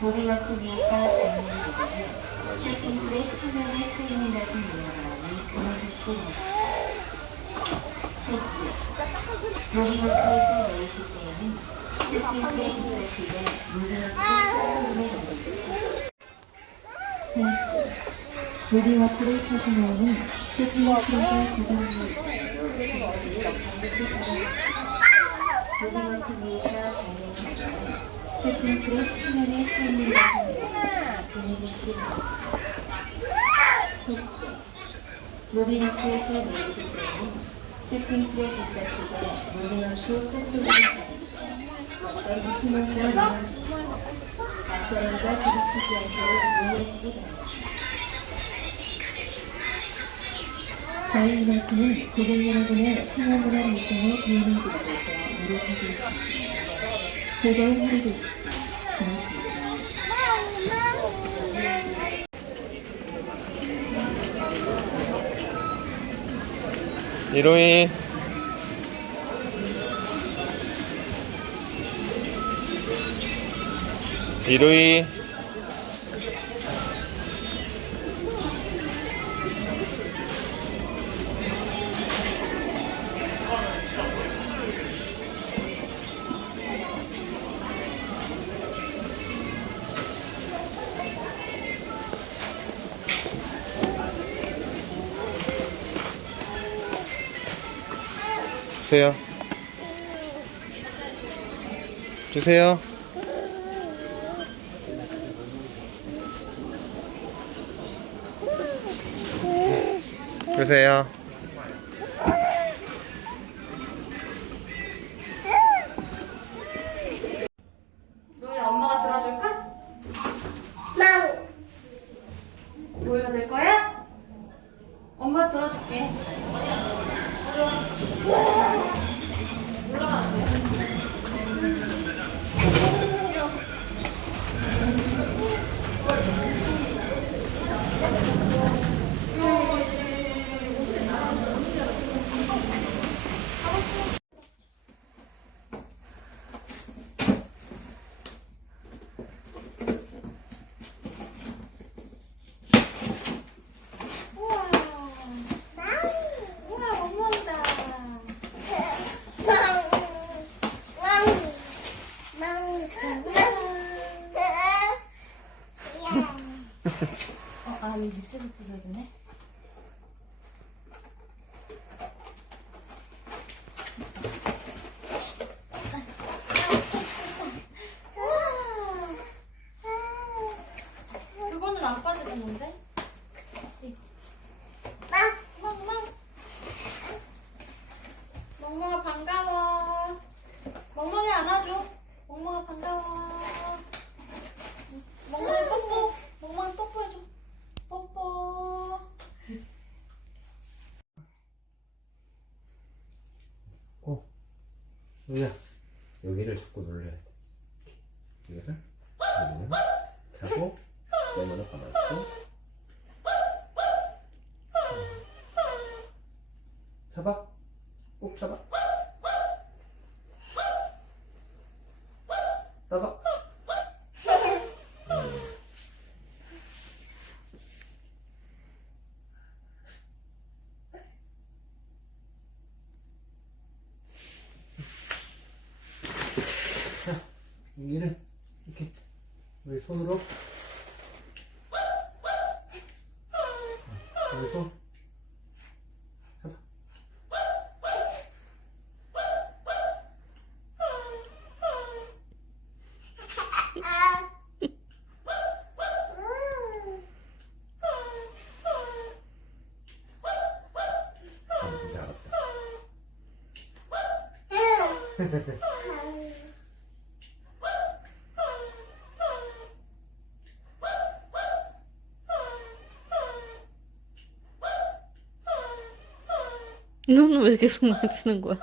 고리가 크기가 작은 부분은 쇼핑백에 수면에 쓰이는 것을 이용하니 금해주시기 셋째, 고리마크에서 내리실 때에는 쇼핑백 입사식에 무드마크를 사용해 겁니다. 넷째, 보디워크를 타시면은 쇼핑백에서 고정을 보디워크 위에서 사용하시면 쇼핑백 수면에 쓰이는 것을 금해주시기 셋째, 로비너트에서 내리실 때는 쇼핑스의 뒷바퀴가 로비너트 끝부분을 가리고 서비스 모드를 눌러주시고 앞사람과 부딪히지 않도록 유의하시기 바랍니다. 저희 이벤트는 고객 여러분의 생활문화 일 노력하고 있습니다. 즐거운 하루 되십시오. 고맙습니다. 이로이 이로이 주세요. 주세요. 주세요 로이 엄마가 들어줄까? 로이가 될 거야? 엄마 들어줄게. 우와. 우와, 멍멍이다. 어, 아, 여기 밑에서 뜯어야 되네. 그거는 안 빠지겠는데? 멍멍. 멍멍아 반가워. 멍멍이 안아줘. 멍멍아 반가워. 멍멍이 뽀뽀. 멍멍이 뽀뽀해줘. 뽀뽀. 어 여기야 여기를 자꾸 눌러야 돼. 이거를 여기는 자고 내면을 가만있고. 잡아. 꼭 잡아. 잡아 여기를 이렇게. 우리 손으로? 여기 손 잡아 아, 이제 알았다. 눈은 왜 계속 막 쓰는 거야?